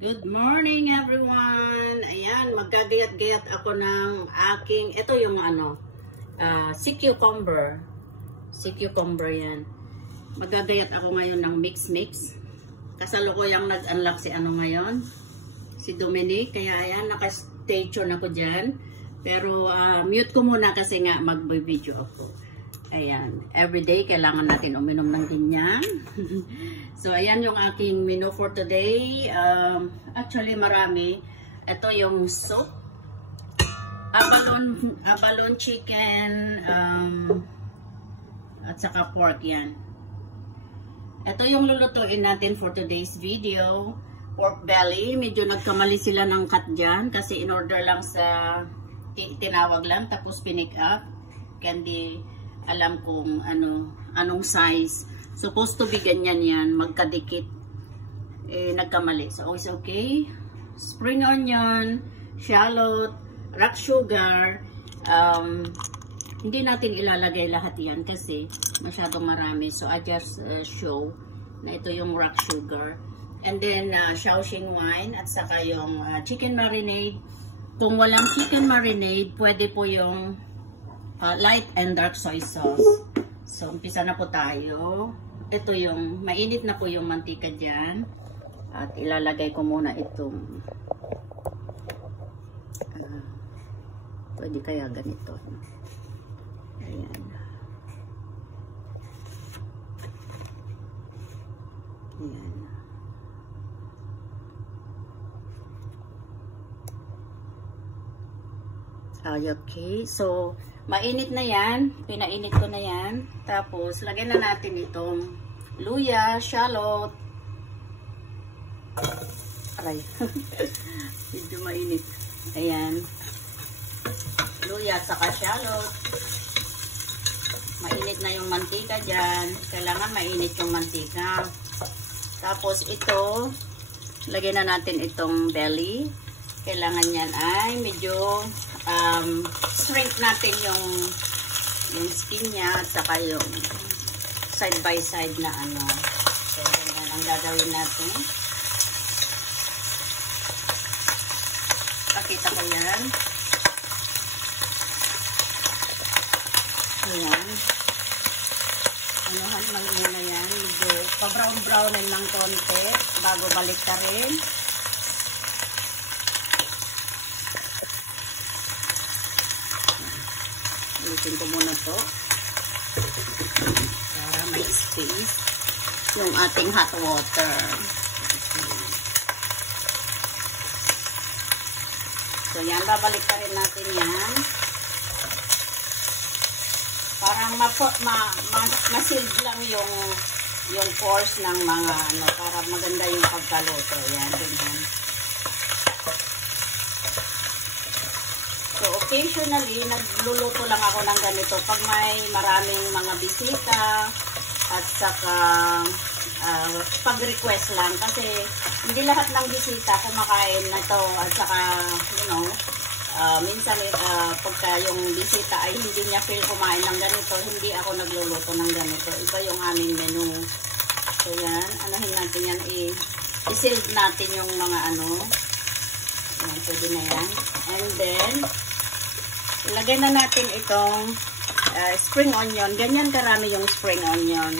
Good morning everyone! Ayan, magkagayat-gayat ako ng aking, ito yung sea cucumber. Sea cucumber yan. Magagayat ako ngayon ng mix-mix. Kasalukuyang nag-unlock si ngayon. Si Dominic. Kaya ayan, naka-stay tune ako dyan. Pero mute ko muna kasi nga mag-video ako. Ayan, everyday kailangan natin uminom ng ganyan. So, ayan yung aking menu for today. Actually, marami. Ito yung soup. Abalone chicken. At saka pork yan. Ito yung lulutuin natin for today's video. Pork belly. Medyo nagkamali sila ng cut dyan. Kasi in order lang sa tinawag lang. Tapos pinick up. Candy alam kung anong size. Supposed to be ganyan yan, magkadikit. Nagkamali. So, it's okay. Spring onion, shallot, rock sugar. Hindi natin ilalagay lahat yan kasi masyadong marami. So, I just show na ito yung rock sugar. And then, Shaoxing wine at saka yung chicken marinade. Kung walang chicken marinade, pwede po yung light and dark soy sauce. So, umpisa na po tayo. Ito yung, mainit na po yung mantika dyan. At ilalagay ko muna itong, pwede kaya ganito. Ayan. Ayan. Okay, so, mainit na yan. Pinainit ko na yan. Tapos, lagyan na natin itong luya, shallot. Aray. Medyo mainit. Ayan. Luya, saka shallot. Mainit na yung mantika dyan. Kailangan mainit yung mantika. Tapos, ito, lagyan na natin itong belly. Kailangan yan ay medyo shrink natin yung skin niya at saka yung side by side na So, ganyan ang gagawin natin. Pakita ko yan. Ayan. Anuhan lang muna yan. Medyo pa-brown-brownin ng konti bago balik ka rin. Ulitin ko muna to para may space yung ating hot water. So yan, babalik pa rin natin yan. Parang ma-shield lang yung pores ng mga para maganda yung pagkaluto. Yan, ganyan. So, occasionally, nagluluto lang ako ng ganito pag may maraming mga bisita at saka pag-request lang kasi hindi lahat ng bisita kumakain na to at saka, minsan pagka yung bisita ay hindi niya feel kumain ng ganito, hindi ako nagluluto ng ganito. Iba yung aming menu. So, yan. Anahin natin yan. I-shield natin yung mga Yan, pwede na yan. And then, ilagay na natin itong spring onion. Ganyan karami yung spring onion.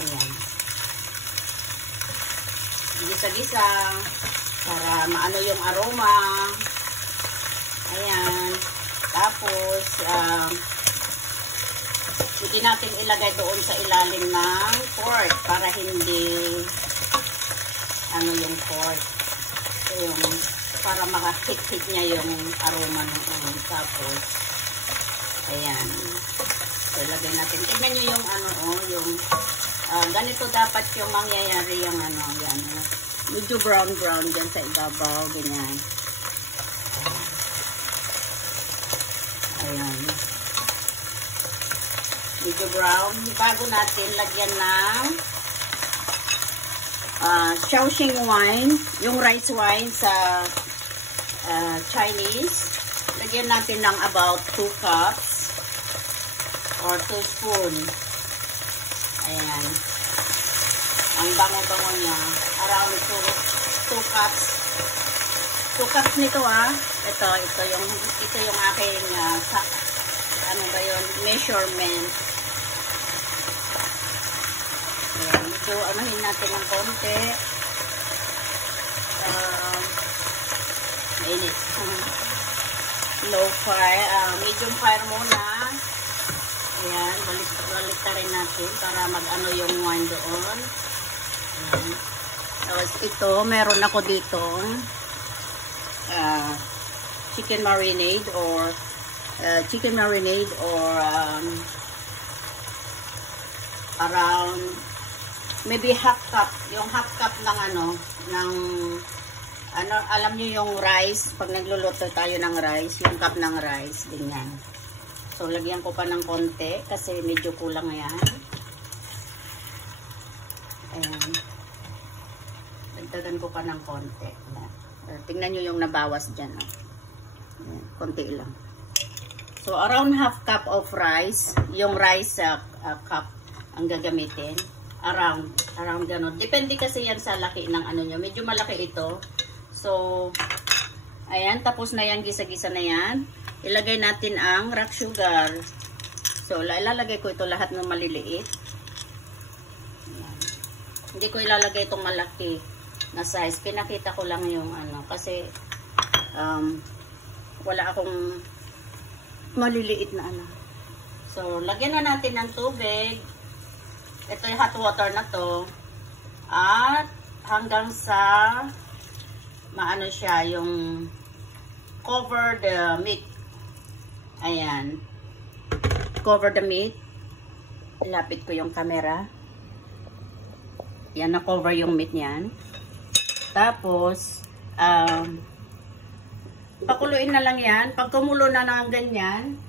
Ayan. Gisa-gisa para maano yung aroma. Ayan. Tapos, hindi natin ilagay doon sa ilalim ng pork para hindi yung pork. So, para makahit-hit niya yung aroma ng tapos ayan, so lagay natin, tignan nyo yung yung ganito dapat yung mangyayari yung yan, medyo brown dyan sa ibabaw, ganyan. Ayan, medyo brown bago natin lagyan ng Shaoxing wine, yung rice wine sa Chinese. Lagyan natin ng about 2 cups or 2 spoon. Ayan. Ang bango-bango niya. Around 2 cups. 2 cups nito Ito yung aking ano ba yun? Measurement. Ayan. So, anuhin natin ng konti. Mainit. Low fire. Medium fire muna. Ayan. Balik rin natin para mag-ano yung wine doon. Ayan. Tapos ito, meron ako dito chicken marinade or around maybe half cup. Yung half cup ng alam niyo yung rice, pag nagluluto tayo ng rice, yung cup ng rice, ganyan. So, lagyan ko pa ng konti kasi medyo kulang yan. Ayan. Dagdagan ko pa ng konti. Tingnan nyo yung nabawas dyan. Ayan, konti lang. So, around half cup of rice. Yung rice cup ang gagamitin. Around ganun. Depende kasi yan sa laki ng ano nyo. Medyo malaki ito. So, ayan. Tapos na yan. Gisa-gisa na yan. Ilagay natin ang rock sugar. So, ilalagay ko ito lahat ng maliliit. Ayan. Hindi ko ilalagay itong malaki na size. Pinakita ko lang yung kasi wala akong maliliit na So, lagyan na natin ng tubig. Ito yung hot water na to. At hanggang sa maano siya, yung cover the meat. Ayan. Cover the meat. Ilapit ko yung camera. Yan, na-cover yung meat niyan. Tapos, pakuluin na lang yan. Pag kumulo na ng ganyan,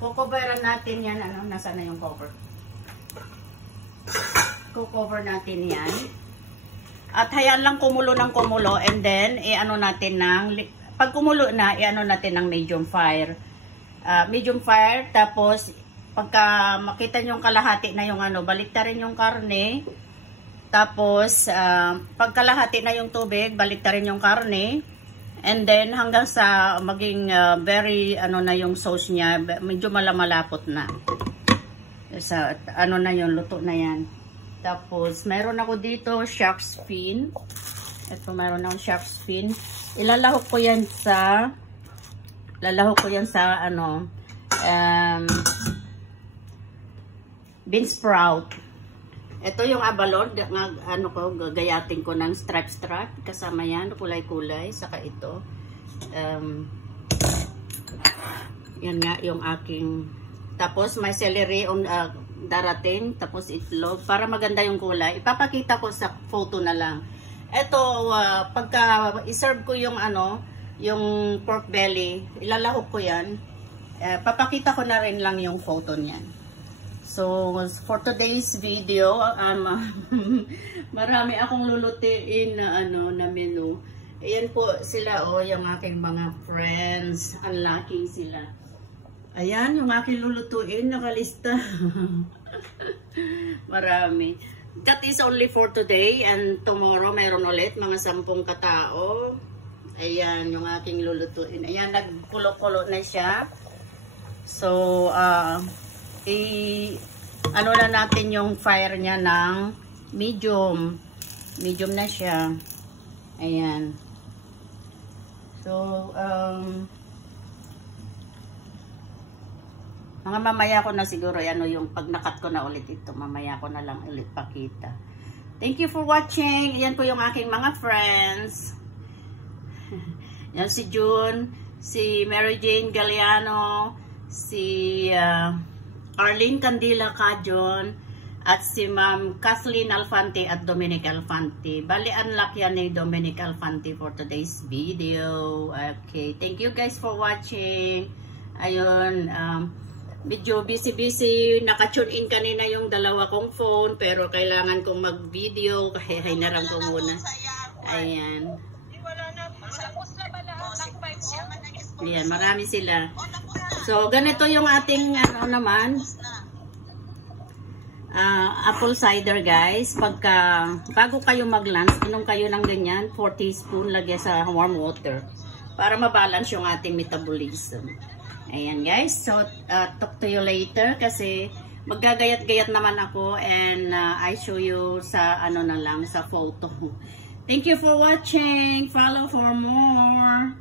kukoveran natin yan. Nasaan na yung cover? Kukover natin yan. At hayaan lang kumulo ng kumulo. And then, natin pag kumulo na, natin ng medium fire. Medium fire. Tapos, pagka makita nyo yung kalahati na yung baliktarin yung karne. Tapos, pagkalahati na yung tubig, baliktarin yung karne. And then, hanggang sa maging very, na yung sauce niya, medyo malamalapot na. Sa, na yung luto na yan. Tapos, mayroon ako dito, shark's fin. Ito, mayroon akong shark's fin. Ilalahok ko yan sa, bean sprout. Ito yung abalone, gagayatin ko ng stripe. Kasama yan, kulay-kulay. Saka ito. Yan nga, yung aking. Tapos, may celery darating. Tapos, itlog. Para maganda yung kulay. Ipapakita ko sa photo na lang. Ito, pagka iserve ko yung yung pork belly, ilalahok ko yan. Papakita ko na rin lang yung photo niyan. So, for today's video, marami akong lulutuin na na menu. Ayan po sila, yung aking mga friends. Unlucky sila. Ayan, yung aking lulutuin, nakalista. Marami. That is only for today, and tomorrow meron ulit mga 10 katao. Ayan, yung aking lulutuin. Ayan, nagkulo-kulo na siya. So, na natin yung fire niya ng medium. Medium na siya. Ayan. So, mga mamaya ko na siguro, yung pag nakat ko na ulit ito, mamaya ko na lang ulit pakita. Thank you for watching. Ayan po yung aking mga friends. Yan si June, si Mary Jane Galiano, si Arlene Candila Cajon, at si Ma'am Kathleen Alfante at Dominic Alfante. Bali, unlock yan ni Dominic Alfante for today's video. Okay, thank you guys for watching. Ayun, medyo busy. Naka-tune in kanina yung dalawa kong phone, pero kailangan kong mag-video, kaya hinaram ko muna. Ayan. Ayan, marami sila. So, ganito yung ating, apple cider guys. Bago kayo mag-lunch, inom kayo ng ganyan, 4 teaspoon, lagyan sa warm water para mabalance yung ating metabolism. Ayan guys, so talk to you later kasi maggagayat-gayat naman ako and I show you sa ano na lang, sa photo. Thank you for watching. Follow for more.